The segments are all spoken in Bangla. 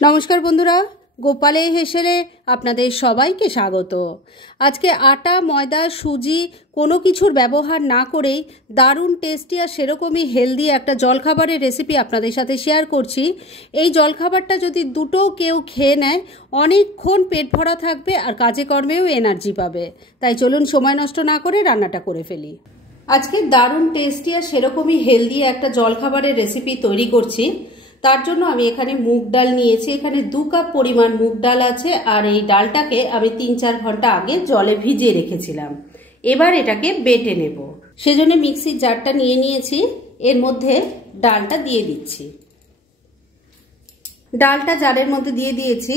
নমস্কার বন্ধুরা, গোপালের হেসেলে আপনাদের সবাইকে স্বাগত। আজকে আটা, ময়দা, সুজি কোনো কিছুর ব্যবহার না করেই দারুণ টেস্টি আর সেরকমই হেলদি একটা জলখাবারের রেসিপি আপনাদের সাথে শেয়ার করছি। এই জলখাবারটা যদি দুটো কেউ খেয়ে নেয় অনেকক্ষণ পেট ভরা থাকবে আর কাজে কর্মেও এনার্জি পাবে। তাই চলুন সময় নষ্ট না করে রান্নাটা করে ফেলি। আজকে দারুণ টেস্টি আর সেরকমই হেলদি একটা জলখাবারের রেসিপি তৈরি করছি। তার জন্য আমি এখানে মুগ ডাল নিয়েছি। এখানে 2 কাপ পরিমাণ মুগ ডাল আছে আর এই ডালটাকে আমি 3-4 ঘন্টা আগে জলে ভিজিয়ে রেখেছিলাম। এবার এটাকে বেটে নেব। সেজন্য মিক্সির জারটা নিয়ে নিয়েছি, এর মধ্যে ডালটা দিয়ে দিচ্ছি। ডালটা জারের মধ্যে দিয়ে দিয়েছি।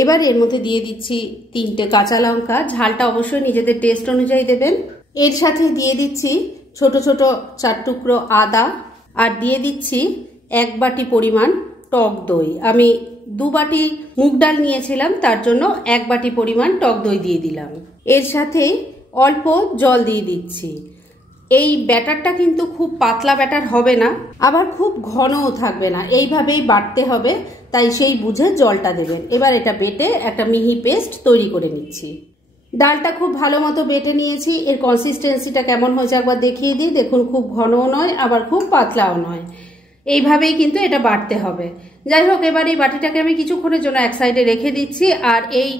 এবার এর মধ্যে দিয়ে দিচ্ছি 3টে কাঁচা লঙ্কা, ঝালটা অবশ্যই নিজেদের টেস্ট অনুযায়ী দেবেন। এর সাথে দিয়ে দিচ্ছি ছোট ছোট 4 টুকরো আদা আর দিয়ে দিচ্ছি 1 বাটি পরিমাণ টক দই। আমি 2 বাটি মুগ ডাল নিয়েছিলাম, তার জন্য 1 বাটি পরিমাণ টক দই দিয়ে দিলাম। এর সাথে অল্প জল দিয়ে দিচ্ছি। এই ব্যাটারটা কিন্তু খুব পাতলা ব্যাটার হবে না, আবার খুব ঘনও থাকবে না, এইভাবেই বাটতে হবে, তাই সেই বুঝে জলটা দেবেন। এবার এটা বেটে একটা মিহি পেস্ট তৈরি করে নিচ্ছি। ডালটা খুব ভালো মতো বেটে নিয়েছি। এর কনসিস্টেন্সিটা কেমন হয়েছে একবার দেখিয়ে দিই। দেখুন, খুব ঘনও নয় আবার খুব পাতলাও নয়, এইভাবেই কিন্তু এটা বাটতে হবে। যাই হোক, এবার এই বাটিটাকে আমি কিছুক্ষণের জন্য এক সাইডে রেখে দিচ্ছি। আর এই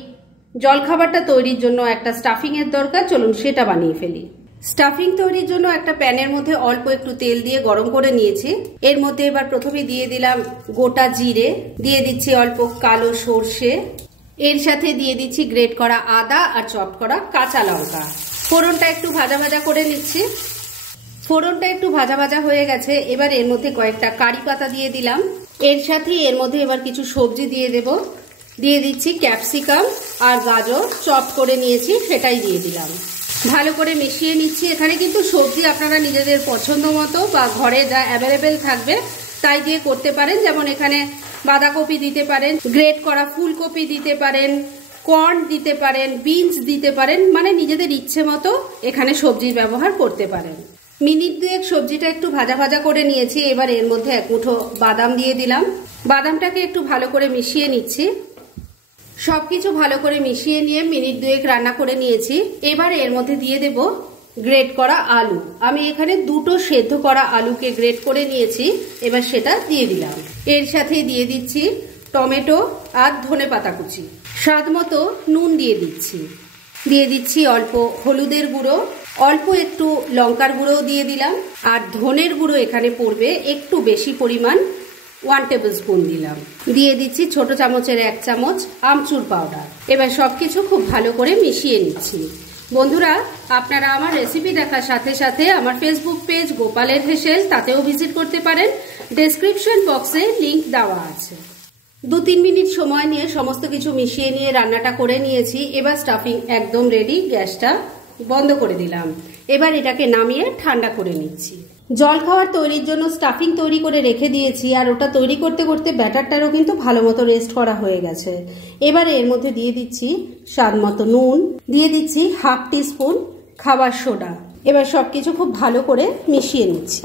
জলখাবারটা তৈরির জন্য একটা স্টাফিংয়ের দরকার, চলুন সেটা বানিয়ে ফেলি। স্টাফিং তৈরির জন্য একটা প্যানের মধ্যে অল্প একটু তেল দিয়ে গরম করে নিয়েছি। এর মধ্যে এবার প্রথমে দিয়ে দিলাম গোটা জিরে, দিয়ে দিচ্ছি অল্প কালো সর্ষে, এর সাথে দিয়ে দিচ্ছি গ্রেট করা আদা আর চপ করা কাঁচা লঙ্কা। ফোড়নটা একটু ভাজা ভাজা করে নিচ্ছি। ফোড়নটা একটু ভাজা ভাজা হয়ে গেছে। এবার এর মধ্যে কয়েকটা কারি পাতা দিয়ে দিলাম। এর সাথে এর মধ্যে এবার কিছু সবজি দিয়ে দেব। দিয়ে দিচ্ছি ক্যাপসিকাম আর গাজর চপ করে নিয়েছি, সেটাই দিয়ে দিলাম। ভালো করে মিশিয়ে নিচ্ছি। এখানে কিন্তু সবজি আপনারা নিজেদের পছন্দ মতো বা ঘরে যা অ্যাভেলেবেল থাকবে তাই দিয়ে করতে পারেন। যেমন এখানে বাঁধাকপি দিতে পারেন, গ্রেট করা ফুলকপি দিতে পারেন, কর্ন দিতে পারেন, বিনস দিতে পারেন, মানে নিজেদের ইচ্ছে মতো এখানে সবজির ব্যবহার করতে পারেন। মিনিট 2 সবজিটা একটু ভাজা ভাজা করে নিয়েছি। এবার এর মধ্যে 1 মুঠো বাদাম দিয়ে দিলাম। বাদামটাকে একটু ভালো করে মিশিয়ে নিচ্ছি। সবকিছু ভালো করে মিশিয়ে নিয়ে মিনিট 2 রান্না করে নিয়েছি। এবার এর মধ্যে দিয়ে দেব গ্রেট করা আলু। আমি এখানে 2টো সেদ্ধ করা আলুকে গ্রেট করে নিয়েছি, এবার সেটা দিয়ে দিলাম। এর সাথে দিয়ে দিচ্ছি টমেটো আর ধনেপাতা কুচি। স্বাদ মতো নুন দিয়ে দিচ্ছি। দিয়ে দিচ্ছি অল্প হলুদের গুঁড়ো, অল্প একটু লঙ্কার গুঁড়ো দিয়ে দিলাম। আর ধনের গুঁড়ো এখানে পড়বে একটু বেশি পরিমাণ, 1 টেবিল স্পুন দিলাম। দিয়ে দিচ্ছি ছোট চামচের 1 চামচ আমচুর পাউডার। এবার সবকিছু খুব ভালো করে মিশিয়ে নিচ্ছি। বন্ধুরা, আপনারা আমার রেসিপি দেখার সাথে সাথে আমার ফেসবুক পেজ গোপালের হেসেল, তাতেও ভিজিট করতে পারেন। ডেসক্রিপশন বক্সে লিংক দেওয়া আছে। 2-3 মিনিট সময় নিয়ে সমস্ত কিছু মিশিয়ে নিয়ে রান্নাটা করে নিয়েছি। এবার স্টাফিং একদম রেডি। গ্যাসটা বন্ধ করে দিলাম। এবার এটাকে নামিয়ে ঠান্ডা করে নিচ্ছি। জলখাবার তৈরির জন্য স্টাফিং তৈরি করে রেখে দিয়েছি, আর ওটা তৈরি করতে করতে ব্যাটারটারও কিন্তু ভালো মতো রেস্ট করা হয়ে গেছে। এবারে এর মধ্যে দিয়ে দিচ্ছি স্বাদ মতো নুন, দিয়ে দিচ্ছি 1/2 টিস্পুন খাবার সোডা। এবার সবকিছু খুব ভালো করে মিশিয়ে নিচ্ছি।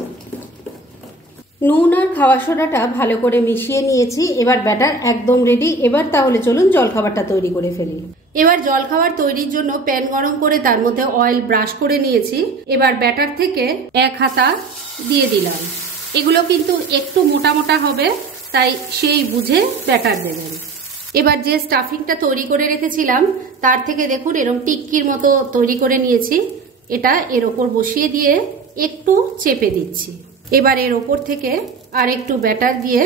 নুন আর খাবার সোডাটা ভালো করে মিশিয়ে নিয়েছি। এবার ব্যাটার একদম রেডি। এবার তাহলে চলুন জলখাবারটা তৈরি করে ফেলি। এবার জলখাবার তৈরির জন্য প্যান গরম করে তার মধ্যে অয়েল ব্রাশ করে নিয়েছি। এবার ব্যাটার থেকে 1 হাতা দিয়ে দিলাম। এগুলো কিন্তু একটু মোটা মোটা হবে, তাই সেই বুঝে ব্যাটার দেবেন। এবার যে স্টাফিংটা তৈরি করে রেখেছিলাম তার থেকে দেখুন এরকম টিক্কির মতো তৈরি করে নিয়েছি। এটা এর ওপর বসিয়ে দিয়ে একটু চেপে দিচ্ছি। এবার এর ওপর থেকে আর একটু ব্যাটার দিয়ে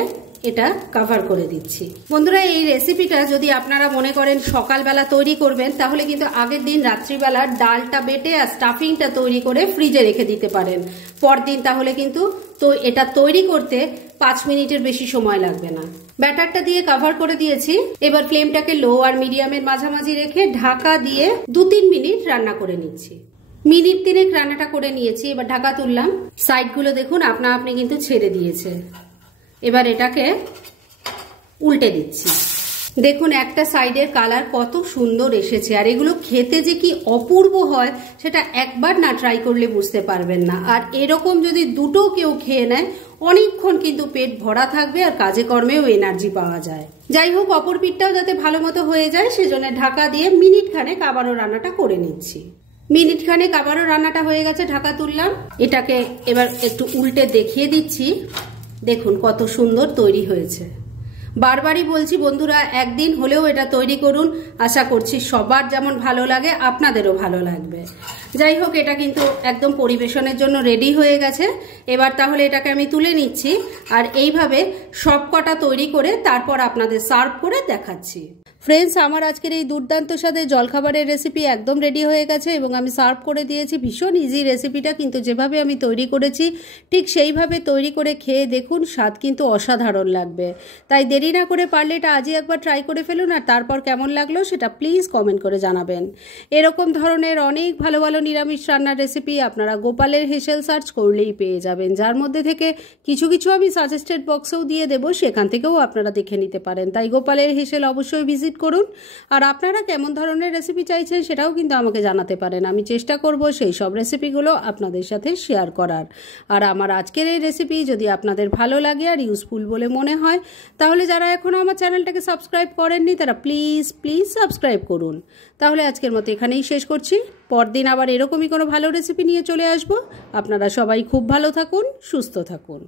এটা কভার করে দিচ্ছি। বন্ধুরা, এই রেসিপিটা যদি আপনারা মনে করেন সকালবেলা তৈরি করবেন, তাহলে কিন্তু আগের দিন রাত্রিবেলা ডালটা বেটে আর স্টাফিংটা তৈরি করে ফ্রিজে রেখে দিতে পারেন। পরদিন তাহলে কিন্তু এটা তৈরি করতে 5 মিনিটের বেশি সময় লাগবে না। ব্যাটারটা দিয়ে কভার করে দিয়েছি। এবার ফ্লেমটাকে লো আর মিডিয়ামের মাঝামাঝি রেখে ঢাকা দিয়ে 2-3 মিনিট রান্না করে নিচ্ছি। মিনিট 3 রান্নাটা করে নিয়েছি। এবার ঢাকা তুললাম। সাইডগুলো দেখুন আপনা আপনি কিন্তু ছেড়ে দিয়েছে। এবার এটাকে উল্টে দিচ্ছি। দেখুন একটা সাইডের কালার কত সুন্দর এসেছে, আর এগুলো খেতে যে কি অপূর্ব হয় সেটা একবার না ট্রাই করলে বুঝতে পারবেন না। আর এরকম যদি দুটো কেউ খেয়ে নেয় অনেকক্ষণ কিন্তু পেট ভরা থাকবে আর কাজে কর্মেও এনার্জি পাওয়া যায়। যাই হোক, অপর পিঠটাও যাতে ভালো মতো হয়ে যায় সেজন্য ঢাকা দিয়ে মিনিট খানেক আবারও রান্নাটা করে নিচ্ছি। মিনিট খানেক আবারও রান্নাটা হয়ে গেছে, ঢাকা তুললাম। এটাকে এবার একটু উল্টে দেখিয়ে দিচ্ছি। দেখুন কত সুন্দর তৈরি হয়েছে। বারবারই বলছি বন্ধুরা, একদিন হলেও এটা তৈরি করুন, আশা করছি সবার যেমন ভালো লাগে আপনাদেরও ভালো লাগবে। যাই হোক, এটা কিন্তু একদম পরিবেশনের জন্য রেডি হয়ে গেছে। এবার তাহলে এটাকে আমি তুলে নিচ্ছি, আর এইভাবে সব কটা তৈরি করে তারপর আপনাদের সার্ভ করে দেখাচ্ছি। ফ্রেন্ডস, আমার আজকের এই দুর্দান্ত স্বাদের জলখাবারের রেসিপি একদম রেডি হয়ে গেছে এবং আমি সার্ভ করে দিয়েছি। ভীষণ ইজি রেসিপিটা, কিন্তু যেভাবে আমি তৈরি করেছি ঠিক সেইভাবে তৈরি করে খেয়ে দেখুন, স্বাদ কিন্তু অসাধারণ লাগবে। তাই দেরি না করে পারলে এটা আজই একবার ট্রাই করে ফেলুন, আর তারপর কেমন লাগলো সেটা প্লিজ কমেন্ট করে জানাবেন। এরকম ধরনের অনেক ভালো ভালো নিরামিষ রান্নার রেসিপি আপনারা গোপালের হেসেল সার্চ করলেই পেয়ে যাবেন, যার মধ্যে থেকে কিছু কিছু আমি সাজেস্টেড বক্সেও দিয়ে দেবো, সেখান থেকেও আপনারা দেখে নিতে পারেন। তাই গোপালের হেসেল অবশ্যই ভিজিট করুন। আর আপনারা কেমন ধরনের রেসিপি চাইছেন সেটাও কিন্তু আমাকে জানাতে পারেন, আমি চেষ্টা করব সেই সব রেসিপিগুলো আপনাদের সাথে শেয়ার করার। আর আমার আজকের এই রেসিপি যদি আপনাদের ভালো লাগে আর ইউজফুল বলে মনে হয়, তাহলে যারা এখনও আমার চ্যানেলটাকে সাবস্ক্রাইব করেননি তারা প্লিজ প্লিজ সাবস্ক্রাইব করুন। তাহলে আজকের মতো এখানেই শেষ করছি, পরদিন আবার এরকমই কোনো ভালো রেসিপি নিয়ে চলে আসব। আপনারা সবাই খুব ভালো থাকুন, সুস্থ থাকুন।